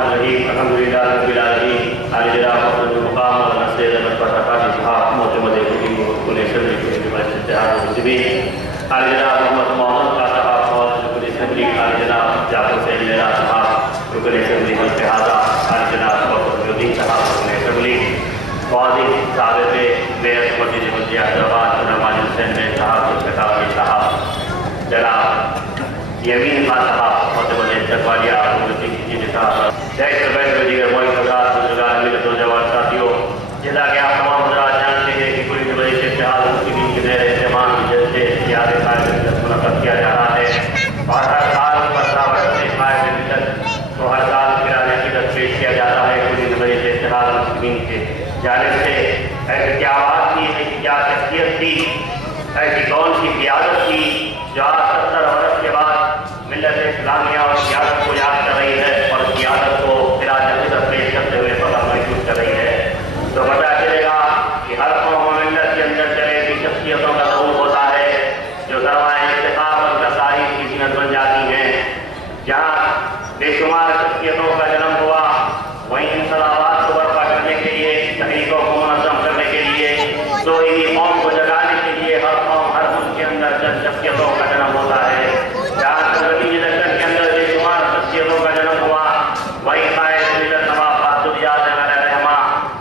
الرحیم الحمدللہ رب العالمین علی جناب محمد المقام اور نصر احمد پٹھاقی صاحب معتمد حکیم کل اسمبلی کے مجلس اتحاد المسلمین علی جناب محمد محمد کا صاحب اور رکن اسمبلی علی جناب جعفر حسین میرا صاحب رکن اسمبلی اتحادہ علی جناب ڈاکٹر الدین صاحب رکن اسمبلی معزز صاحب بیعت مسجد مسجد حیدرآباد جناب ماجد حسین بے صاحب سکاوی صاحب جناب یمین خان صاحب معتمد استقبالیہ صاحب جائز سبین و دیگر موئی حضرات بزرگان ملت و جوان ساتھیوں، جیسا کہ آپ تمام حضرات جانتے ہیں کہ پوری مجلس اتحاد المسلمین کے زیر اہتمام کی جلسے اتحاد قائد ملت منعقد کیا جا رہا ہے اور ہر سال 15 اگست سے قائد ملت کو ہر سال خراج عقیدت پیش کیا جاتا ہے پوری مجلس اتحاد المسلمین کی جانب سے۔ ایسی کیا بات تھی، ایسی کیا شخصیت تھی، ایسی کون سی قیادت تھی جو آج 70 برس کے بعد ملت اسلامیہ اور قیادت کو یاد کر رہی ہے اور قیادت کو خراج عقیدت پیش کرتے ہوئے فخر محسوس کر رہی ہے۔ تو پتہ چلے گا کہ ہر قوم و ملت کے اندر چلے ایسی شخصیتوں کا ظہور ہوتا ہے جو سرمایہ افتخار بن کر تاریخ کی زینت بن جاتی ہیں۔ جہاں بے شمار شخصیتوں کا جنم ہوا، وہیں انقلابات کو برپا کرنے کے لیے، تحریکوں کو منظم کرنے کے لیے، تو انہی قوم کو جگانے کے لیے ہر قوم ہر ملک کے اندر چند شخصیتوں کا جنم ہوتا ہے۔ جہاں سرحدی الیکشن کے اندر بے شمار شخصیتوں کا جنم ہوا، وہی قائد ملت نواب فاضلیات علیہ رحمہ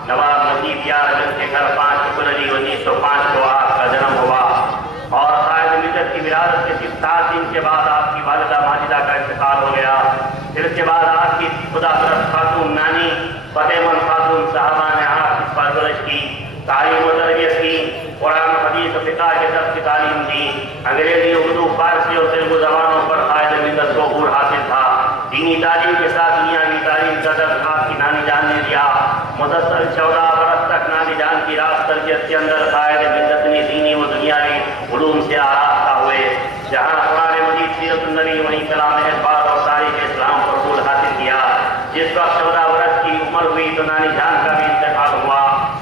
نواب نصیب یار جن کے گھر 5 فروری 1905 کو آپ کا جنم ہوا، اور قائد ملت کی ولادت کے 7 دن کے بعد آپ کی والدہ ماجدہ کا انتقال ہو گیا۔ پھر اس کے بعد آپ کی خدا پرست خاتون نانی فتح مند خاتون صاحبہ نے آپ کی پرورش کی، تعلیم و تربیت کی، قرآن حدیث و فقہ کے درس کی تعلیم دی، انگریزی اردو فارسی اور تیلگو زبانوں پر قائد ملت کو عبور حاصل تھا۔ دینی تعلیم کے ساتھ دنیاوی تعلیم کا درس آپ کی نانی جان نے دیا۔ مسلسل 14 برس تک نانی جان کی راست تربیت کے اندر قائد ملت نے دینی و دنیاوی علوم سے آراستہ ہوئے۔ جہاں قرآن مجید سیرت النبی وہیں کلام اخبار اور تاریخ اسلام پر عبور حاصل کیا۔ جس وقت 14 برس کی عمر ہوئی تو نانی جان کا بھی انتقال ہوا،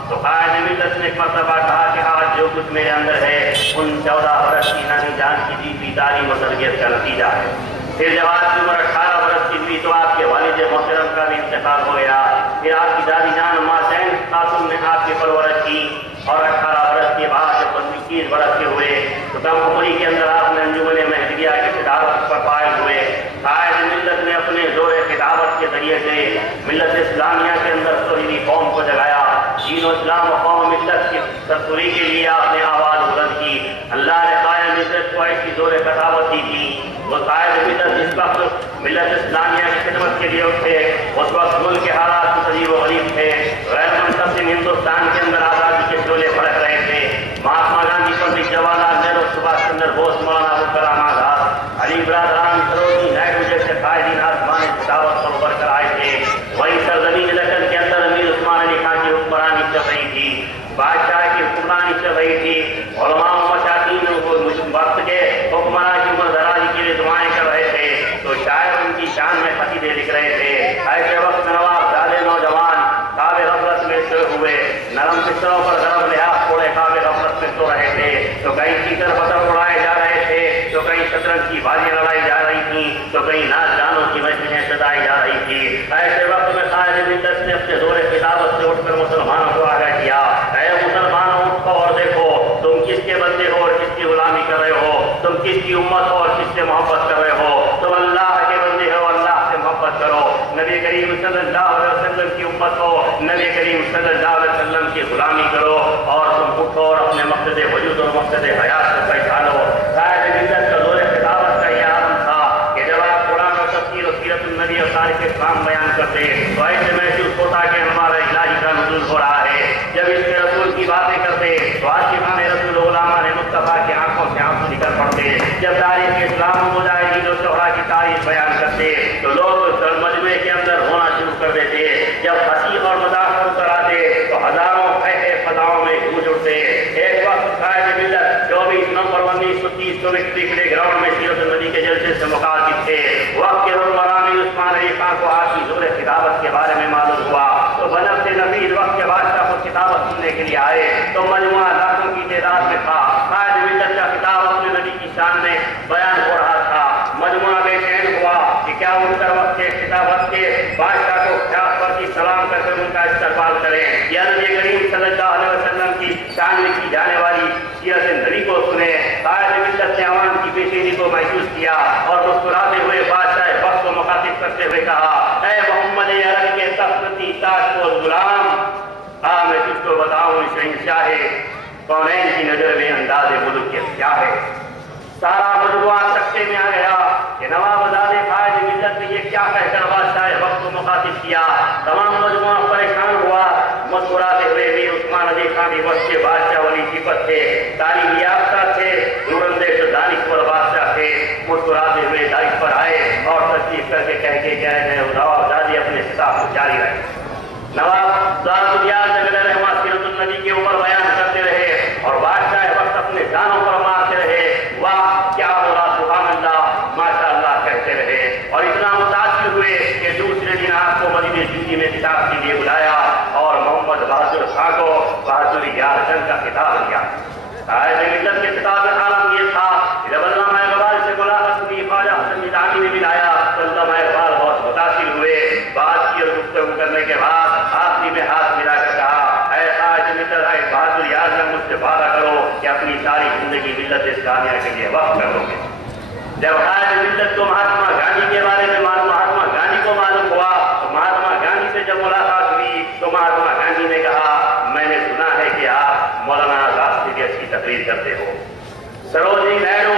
تو قائد ملت نے ایک مرتبہ کہا کہ آج جو کچھ میرے اندر ہے ان 14 برس کی نانی جان کی دی ہوئی تعلیم و تربیت کا نتیجہ ہے۔ پھر جب آپ کی عمر 18 برس کی ہوئی تو آپ کے والد محترم کا بھی انتقال ہو گیا۔ پھر آپ کی دادی جان ماں زین خاتون نے آپ کی پرورش کی، اور 18 برس کے بعد جب 21 برس کے ہوئے تو کم عمری کے اندر آپ نے انجمن مہدویہ کی صدارت پر فائز ہوئے۔ قائد ملت نے اپنے زور خطابت کے ذریعے سے ملت اسلامیہ کے اندر توحیدی قوم کو جگایا۔ دین و اسلام و قوم ملت کی سرسوری کے لیے آپ نے آواز بلند کی۔ اللہ نے قائد ملت کو ایسی زور خطابت دی تھی، وہ قائد ملت جس وقت ملت اسلامیہ کی خدمت کے لیے اٹھے اس وقت ملک کے حالات عجیب و غریب تھے۔ غیر منتظم ہندوستان کے اندر آزادی کے شعلے بھڑک رہے تھے۔ مہاتما گاندھی، پنڈت جواہر لال نہرو، سبھاش چندر بوس، مولانا ابوالکلام آزاد، علی برادران، سروجنی نائیڈو جیسے قائدین آسمان خطابت پر ابھر کر آئے تھے۔ وہی سرزمین الیکشن کے اندر امیر عثمان علی خان کی حکمرانی چل رہی تھی، بادشاہ کی حکمرانی چل رہی تھی، علماء و مشاہدین وقت کے حکمراں کی عمر دراز کے لیے دعائیں کر رہے تھے، تو شاعر ان کی شان میں قصیدے لکھ رہے تھے۔ ایسے وقت نواب زادے نوجوان خواب غفلت میں سوئے ہوئے، نرم بستروں پر ضرب لحاظ تھوڑے خواب غفلت میں سو رہے تھے، تو کہیں چیتر پتنگ اڑائے جا رہے تھے، تو کہیں شطرنج کی بازی لڑائی جا رہی تھی، تو کہیں ناچ گانوں کی محفلیں سجائی جا رہی تھی۔ ایسے وقت میں قائد ملت نے اپنے زور خطابت سے اٹھ کر مسلمانوں کو آگاہ کیا، اے مسلمانوں اٹھو اور دیکھو تم کس کے بندے ہو اور کس کی غلامی کر رہے ہو، تم کس کی امت ہو اور کس سے محبت کر رہے ہو، تم اللہ کے بندے ہو، اللہ سے محبت کرو، نبی کریم صلی اللہ علیہ وسلم کی امت ہو، نبی کریم صلی اللہ علیہ وسلم کی غلامی کرو، اور تم اٹھو اور اپنے مقصد وجود اور مقصد حیات سے پہچانو۔ قائد ملت کا زور خطابت کا یہ عالم تھا کہ جب آپ قرآن اور تفسیر اور سیرت النبی اور تاریخ اسلام بیان کرتے تو ایسے محسوس ہوتا کہ ہمارا الہی کا نزول ہو رہا ہے۔ جب اس میں رسول کی باتیں کرتے تو عاشقان رسول علماء مصطفیٰ کی آنکھوں سے آنسو نکل پڑتے۔ جب تاریخ اسلام مجاہدین و شہداء کی تاریخ بیان کرتے تو لوگ مجمع کے اندر ہونا شروع کر دیتے۔ جب ہنسی اور مذاق کر آتے تو ہزاروں فضاؤں میں گونج اٹھتے۔ ایک وقت قائد ملت 24 نومبر 1930 کو پلے گراؤنڈ میں سیرت النبی کے جلسے سے مخاطب تھے۔ وقت کے حکمران عثمان علی خان کو آپ کی زور خطابت کے بارے میں معلوم ہوا تو بنفس نفیس وقت کے بادشاہ کو خطابت سننے کے لیے آئے تو مجموعہ لاکھوں کی تعداد میں تھا۔ قائد ملت کا خطاب اپنے نبی کی شان میں بیان ہو رہا تھا۔ مجموعہ بے چین ہوا کہ کیا ان پر وقت کے خطابت کے بادشاہ کو پر کی سلام کر کر ان کا استقبال کریں، یا نبی کریم صلی اللہ علیہ وسلم کی شان میں کی جانے والی سیرت نبی کو سنیں۔ قائد ملت نے عوام کی پیشینی کو محسوس کیا اور مسکراتے ہوئے بادشاہ وقت کو مخاطب کرتے ہوئے کہا، اے محمد عرب کے تختی تاج و غلام، میں تجھ کو بتاؤں شہنشاہ کونین کی نظر میں انداز ملوکیت کیا ہے۔ سارا مجموعہ سکتے میں آ گیا کہ نوابزاد قائد ملت نے یہ کیا کہہ کر بادشاہ وقت کو مخاطب کیا۔ تمام مجموعہ پریشان ہوا، مسکراتے ہوئے میر عثمان علی خان بھی وقت کے بادشاہ ولی صفت تھے، تعلیم یافتہ تھے، نوراندیش و دانشور بادشاہ تھے، مسکراتے ہوئے دائش پر آئے اور تصدیق کر کے کہہ کے گئے نوابزادے اپنے خطاب کو جاری رکھے۔ نواب ذات الیاس علیہ رحمہ سیرت النبی کے اوپر بیان کرتے رہے اور بادشاہ وقت اپنے دانوں پر مارتے رہے، واہ کیا بولا سبحان اللہ ماشاء اللہ کہتے رہے، اور اتنا متاثر ہوئے کہ دوسرے دن آپ کو مدینہ جوتی میں خطاب کے لیے بلایا اور محمد بہادر خان کو بہادر یار جنگ کا خطاب دیا۔ قائد ملت کے خطاب عالم یہ تھا کہ جب علامہ اقبال سے ملاقات ہوئی، خواجہ حسن نظامی نے ملایا تو علامہ اقبال بہت متاثر ہوئے۔ بات کی اور گفتگو کرنے کے بعد آخری میں ہاتھ ملا کر کہا، اے قائد ملت، اے بہادر اعظم، مجھ سے وعدہ کرو کہ اپنی ساری زندگی ملت اسلامیہ کے لیے وقف کر دو گے۔ جب قائد ملت کو مہاتما گاندھی کے بارے میں مہاتما گاندھی کو معلوم ہوا تو مہاتما گاندھی سے جب ملاقات ہوئی تو مہاتما گاندھی نے کہا، میں نے سنا ہے کہ آپ مولانا آزاد سے بھی اچھی تقریر کرتے ہو۔ سروجنی نائیڈو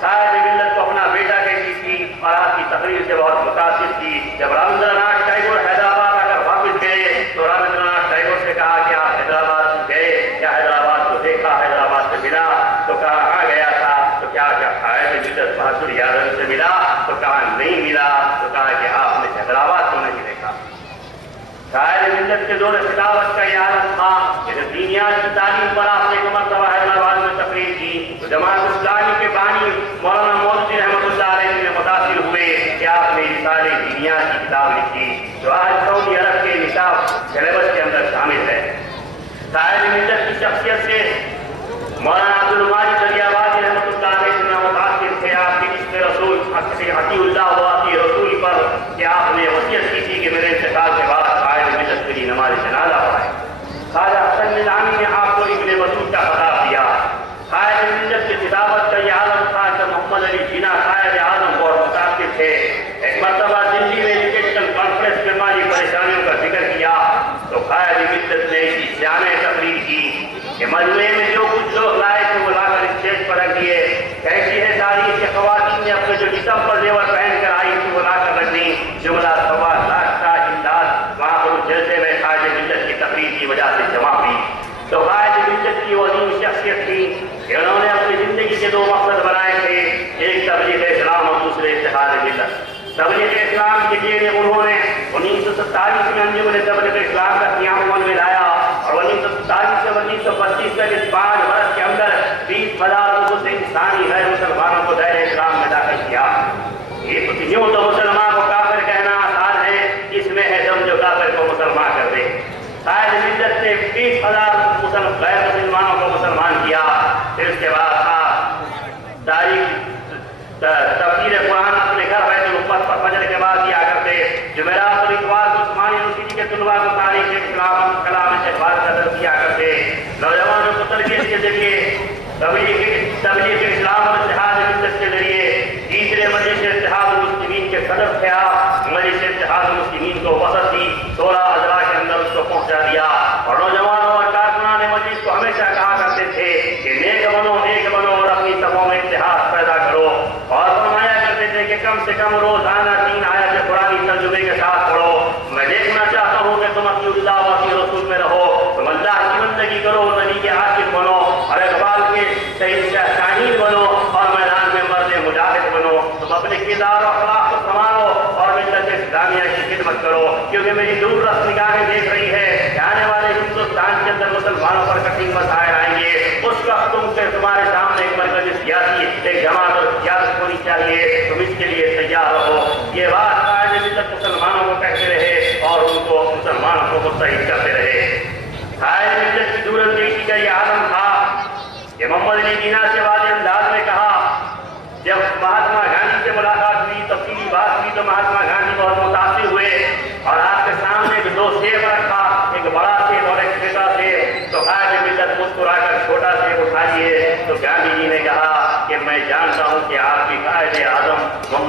قائد ملت کو اپنا بیٹا کہتی تھی اور آپ کی تقریر سے بہت متاثر تھی۔ جب رابندر ناتھ ٹیگور حیدرآباد اگر واپس گئے تو رابندر ناتھ ٹیگور سے کہا کہ آپ حیدرآباد گئے کیا، حیدرآباد کو دیکھا، حیدرآباد سے ملا تو کہا گیا تھا، تو کیا قائد ملت بہادر اعظم سے ملا، تو کہا نہیں ملا، تو کہا کہ آپ نے حیدرآباد کو نہیں دیکھا۔ قائد ملت کے دور خلافت کا یہ عالم تھا کہ جب دینیات کی تعلیم پر آپ نے ایک مرتبہ حیدرآباد میں تقریر کی تو جماعت اسلامی کے بانی مولانا مولوی رحمۃ اللہ علیہ سے متاثر ہوئے کہ آپ نے رسالہ دینیات کی کتاب لکھی جو آج سعودی عرب کے نصاب سلیبس کے اندر شامل ہے۔ قائد ملت کی شخصیت سے مولانا عبد الماجد دریابادی رحمۃ اللہ علیہ سے متاثر تھے، آپ کے عشق رسول عطی اللہ و عطی رسول پر کہ آپ نے وصیت کی تھی کہ میرے انتقال کے بعد قائد ملت کے لیے نماز جنازہ پڑھائے۔ خواجہ حسن نظامی نے آپ کو ابن مسعود کا خطاب دیا۔ قائد ملت کی خطابت کا یہ عالم تھا کہ محمد علی جناح قائد اعظم بہت متاثر تھے۔ ایک مرتبہ دلی میں ایجوکیشنل کانفرنس میں ہماری پریشانیوں کا ذکر کیا تو قائد ملت نے اس کی جامع تقریر کی کہ مجموعے میں جو کچھ لوگ لائے تھے وہ لا کر اسٹیج پر رکھ دیے۔ کیسی ہے تاریخ کے خواتین نے اپنے جو جسم پر زیور پہن کر آئی تھی وہ لا کر رکھ دی۔ جملہ 1.25 لاکھ کا امداد وہاں پر اس جلسے میں قائد ملت کی تقریر کی وجہ سے جمع ہوئی۔ تو قائد ملت کی وہ عظیم شخصیت تھی کہ انہوں نے اپنی زندگی کے 2 مقصد بنائے تھے، ایک تبلیغ اسلام اور دوسرے اتحاد ملت۔ تبلیغ اسلام کے لیے انہوں نے 1947 میں انجمن تبلیغ اسلام کا قیام میں لایا اور 1947 سے 1925 تک اس 5 برس کے اندر 20,000 لوگوں سے انسانی غیر مسلمانوں کو دائرہ اسلام میں داخل کیا۔ یہ یوں تو مسلمان کو کافر کہنا آسان ہے، اس میں ہے دم جو کافر کو مسلمان کر دے۔ قائد ملت نے 20,000 غیر مسلمانوں کو مسلمان کیا۔ پھر اس کے بعد تاریخ تفسیر قرآن اپنے گھر بیت المقدس پر فجر کے بعد دیا کرتے، جمعرات اور اتوار کو عثمانی یونیورسٹی کے طلباء کو تاریخ اسلام کلام سے بات کا درس دیا کرتے، نوجوانوں کو تربیت کے ذریعے تبلیغ اسلام اور اتحاد ملت کے ذریعے تیسرے مجلس اتحاد المسلمین کے صدر تھے آپ، مجلس اتحاد المسلمین کو وسط دی، 16 اضلاع کے اندر اس کو پہنچا دیا اور نوجوانوں اور کارکنان مجلس کو ہمیشہ کہا کرتے تھے کہ نیک بنو اور اپنی صفوں میں اتحاد پیدا کرو، اور فرمایا کرتے تھے کہ کم سے کم روزانہ 3 آیت قرآنی ترجمے کے ساتھ پڑھو۔ میں دیکھنا چاہتا ہوں کہ تم اپنی اللہ و اپنی رسول میں رہو، تم اللہ کی بندگی کرو، نبی کے عاشق بنو اور اقبال کے شاہین بنو اور میدان میں مرد مجاہد بنو، تم اپنے کردار و اخلاق کو سنبھالو اور ملت اسلامیہ کی خدمت کرو، کیونکہ میری دور رس نگاہیں دیکھ رہی ہے کہ آنے والے ہندوستان کے اندر مسلمانوں پر کٹھن مسائل آئیں گے، اس وقت تمہارے سامنے ایک مرکز سیاسی ایک جماعت اور سیاست ہونی چاہیے، تم اس کے لیے تیار رہو۔ یہ بات قائد ملت مسلمانوں کو کہتے رہے اور ان کو مسلمانوں کو متحد کرتے رہے۔ قائد ملت کی دور اندیشی کا یہ عالم تھا کہ محمد علی جناح سے واضح انداز میں کہا، جب مہاتما گاندھی سے ملاقات ہوئی، تفصیلی بات ہوئی تو مہاتما گاندھی بہت متاثر ہوئے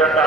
70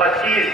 25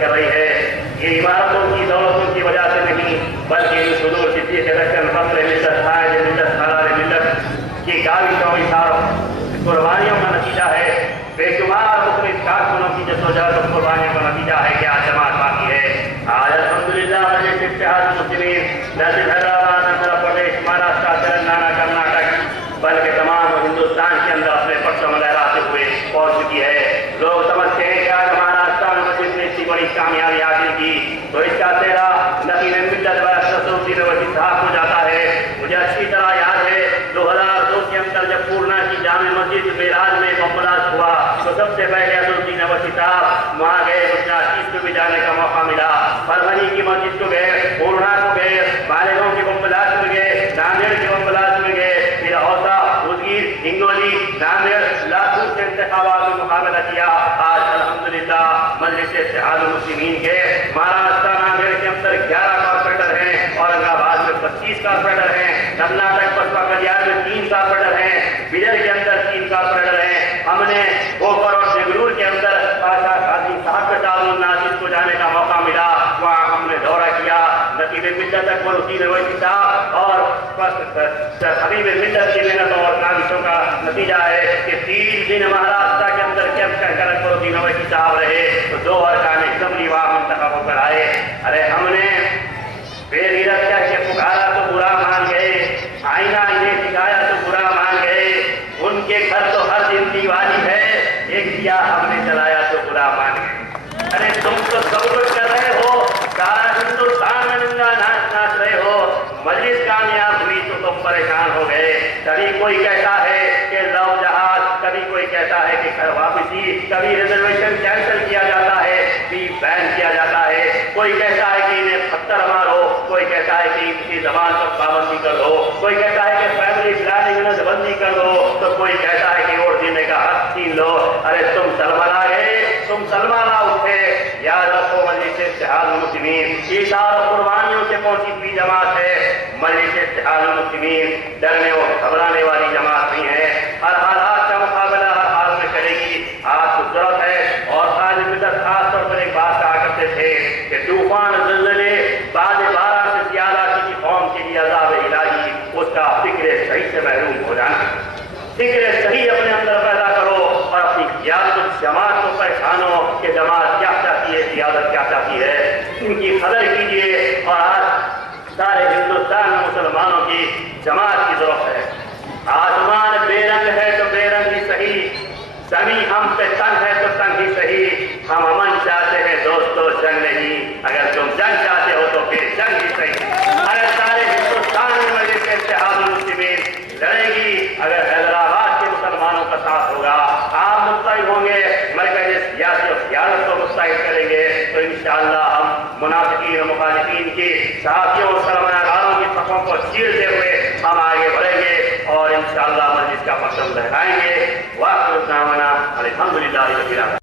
کر رہی ہے. یہ عمارتوں کی دولتوں کی وجہ سے نہیں بلکہ ان حضور صدیق اکرم فخر ملت قائد ملت سالار ملت کی کاوشوں قربانیوں کا نتیجہ ہے. بے شمار مختلف کارکنوں کی جدوجہد اور قربانیوں کا نتیجہ ہے کہ آج جماعت باقی ہے. آج الحمدللہ مجلس اتحاد المسلمین نہ صرف حیدرآباد آندھرا پردیش مہاراشٹر تلنگانہ کرناٹک بلکہ تمام ہندوستان کے اندر اپنے پرچم لہراتے ہوئے پہنچ چکی ہے. لوگ سمجھتے ہیں کہ آج مہاراشٹر میں مسجد نے اتنی بڑی کامیابی حاصل کی تو اس کا چہرہ نقیب ملت نصرالدین اویسی صاحب ہو جاتا ہے. مجھے اچھی طرح یاد ہے 2002 کے اندر جب پورنا کی جامع مسجد معراج میں بم بلاسٹ ہوا تو سب سے پہلے نصرالدین اویسی صاحب وہاں گئے. مجھے چیز کو بھی جانے کا موقع ملا. پربھنی کی مسجد کو گئے, پورنا کو گئے, مالیگاؤں کے بم بلاسٹ میں گئے, ناندیڑ کے بم بلاسٹ میں گئے, پھر اوسا, ادگیر, ہنگولی, ناندیڑ, لاکھوں سے انتخابات میں مقابلہ کیا. آج الحمدللہ مجلس اتحاد المسلمین کے مہاراشٹر ناندیڑ کے اندر 11 کارپوریٹر ہیں, اورنگ آباد میں 25 کارپوریٹر ہیں, کرناٹک بسپا کلیان میں 3 کارپوریٹر ہیں, بیدر کے اندر 3 کارپوریٹر ہیں. ہم نے گوپر اور جگرور کے اندر پاشا قاضی صاحب کے تعاون نازل کو جانے کا موقع ملا. وہاں ہم نے دورہ کیا. نقیب ملت نصرالدین اویسی صاحب اور حبیب ملت کی محنتوں اور کاوشوں کا نتیجہ ہے کہ 3 دن مہاراشٹر کے اندر کیمپ کر کر نصرالدین اویسی صاحب رہے تو 2 ارکان اسمبلی وہاں منتخب ہو کر آئے. ارے ہم نے بے غیرت کہہ کے پکارا تو برا مان گئے, آئینہ انہیں دکھایا تو برا مان گئے. ان کے گھر تو ہر دن دیوالی ہے, ایک دیا ہم نے جلایا تو برا مان گئے. ارے تم تو سب کچھ کر رہے ہو, سارا ہندوستان میں ننگا ناچ ناچ رہے ہو, مجلس کامیاب ہوئی تو تم پریشان ہو گئے. کبھی کوئی کہتا ہے کہ لو جہاز, کبھی کوئی کہتا ہے کہ گھر واپسی, کبھی ریزرویشن کینسل کیا جاتا ہے, بھی بین کیا جاتا ہے. کوئی کہتا ہے کہ انہیں پتھر مارو, کوئی کہتا ہے کہ ان کی زبان پر پابندی کر دو, کوئی کہتا ہے کہ فیملی پلاننگ میں بندی کر دو, تو کوئی کہتا ہے کہ ووٹ دینے کا حق چھین لو. ارے تم سلمانا گئے, تم سلمانا اٹھے. یاد رکھو مجلس اتحاد المسلمین ایثار اور قربانیوں سے پہنچی ہوئی جماعت ہے. مجلس اتحاد المسلمین ڈرنے اور گھبرانے والی جماعت نہیں ہے. ہر حالات کا مقابلہ ہر حال میں کرے گی. آپ کو ضرورت ہے. اور قائد ملت خاص طور پر ایک بات کہا کرتے تھے کہ طوفان زلزلے بعد 12 سے زیادہ کسی قوم کے لیے عذاب الہی, اس کا فکر صحیح سے محروم ہو جانا. فکر صحیح اپنے اندر پیدا کرو اور اپنی قیادت جماعت کو پہچانو کہ جماعت کیا چاہتی ہے, قیادت کیا چاہتی ہے. ان کی قدر کیجیے. اور آج سارے ہندوستان میں مسلمانوں کی جماعت کی ضرورت ہے. آسمان بے رنگ ہے تو بے رنگ ہی صحیح, زمین ہم پہ تنگ ہے تو تنگ ہی صحیح. ہم امن چاہتے ہیں دوستو, جنگ نہیں. اگر تم جنگ چاہتے ہو تو پھر جنگ ہی صحیح. اگر سارے ہندوستان میں مجلس اتحاد المسلمین لڑے گی, اگر حیدرآباد کے مسلمانوں کا ساتھ ہوگا, آپ مستعد ہوں گے, مرکز سیاسی اور سیاست کو مستعد کریں گے, تو انشاءاللہ ہم منافقین اور مخالفین کی صحافیوں اور سرمایہ داروں کی صفوں کو چیرتے ہوئے ہم آگے بڑھیں گے اور انشاءاللہ مجلس کا پرچم لہرائیں گے. وآخر دعوانا الحمدللہ رب العالمین.